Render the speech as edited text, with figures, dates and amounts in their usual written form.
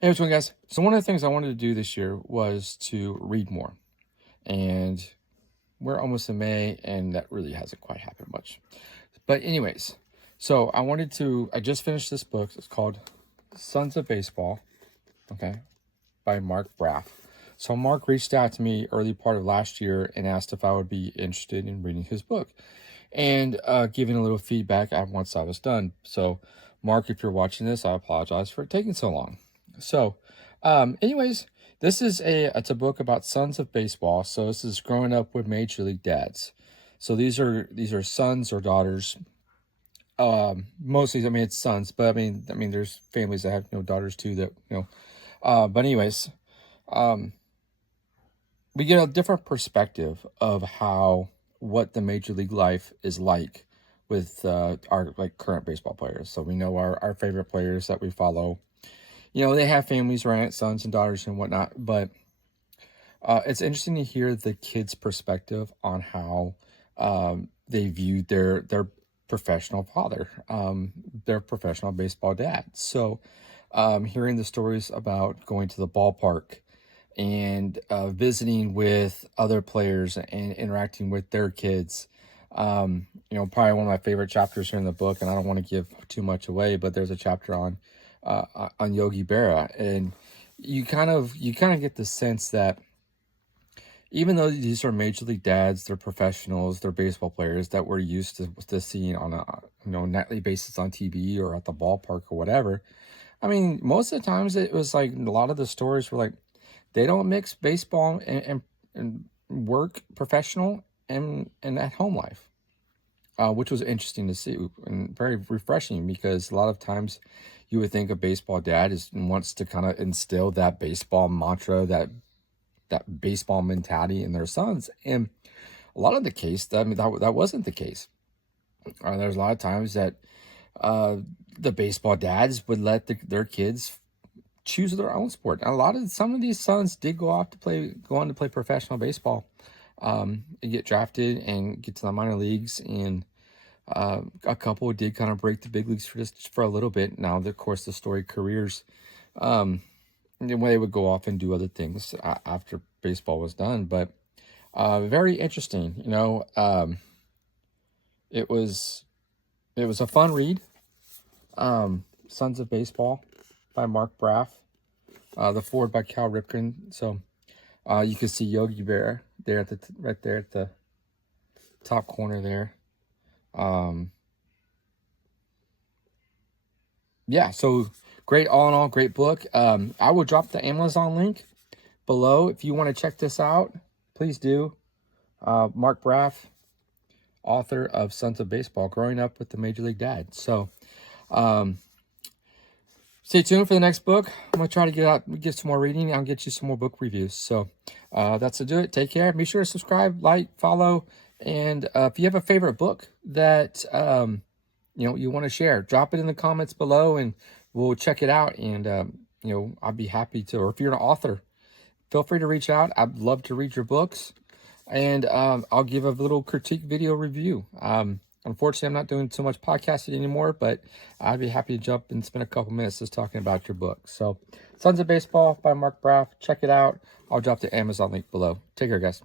Hey, what's going on, guys? So one of the things I wanted to do this year was to read more. And we're almost in May, and that really hasn't quite happened much. But anyways, so I just finished this book. It's called Sons of Baseball, okay, by Mark Braff. So Mark reached out to me early part of last year and asked if I would be interested in reading his book and giving a little feedback once I was done. So Mark, if you're watching this, I apologize for it taking so long. So, anyways, it's a book about sons of baseball. So this is growing up with major league dads. So these are sons or daughters. Mostly, I mean, it's sons, but I mean, there's families that have daughters too. But anyways, we get a different perspective of what the major league life is like with our current baseball players. So we know our favorite players that we follow. They have families, right? Sons and daughters and whatnot. But it's interesting to hear the kids' perspective on how they view their professional father, their professional baseball dad. So hearing the stories about going to the ballpark and visiting with other players and interacting with their kids. Probably one of my favorite chapters here in the book, and I don't want to give too much away, but there's a chapter on Yogi Berra, and you kind of get the sense that even though these are major league dads, they're professionals, they're baseball players that we're used to seeing on a nightly basis on TV or at the ballpark or whatever. I mean, most of the times it was like a lot of the stories were like they don't mix baseball and work, professional and at home life, which was interesting to see and very refreshing, because a lot of times you would think a baseball dad wants to kind of instill that baseball mantra, that baseball mentality in their sons, and a lot of the case, that wasn't the case. There's a lot of times that the baseball dads would let their kids choose their own sport. Some of these sons did go on to play professional baseball, and get drafted and get to the minor leagues, and a couple did kind of break the big leagues for a little bit. Now, of course, the storied careers, and then they would go off and do other things after baseball was done. But very interesting. It was a fun read. Sons of Baseball by Mark Braff. The forward by Cal Ripken. So you can see Yogi Berra there right there at the top corner there. Yeah, so great, all in all, great book. I will drop the Amazon link below if you want to check this out. Please do. Mark Braff, author of Sons of Baseball, growing up with the Major League Dad. So stay tuned for the next book. I'm going to try to get some more reading. I'll get you some more book reviews. So that's to do it. Take care. Be sure to subscribe, like, follow. And if you have a favorite book that you want to share, drop it in the comments below and we'll check it out. And I'd be happy to. Or if you're an author, feel free to reach out. I'd love to read your books. And I'll give a little critique video review. Unfortunately, I'm not doing so much podcasting anymore, but I'd be happy to jump and spend a couple minutes just talking about your book. So, Sons of Baseball by Mark Braff. Check it out. I'll drop the Amazon link below. Take care, guys.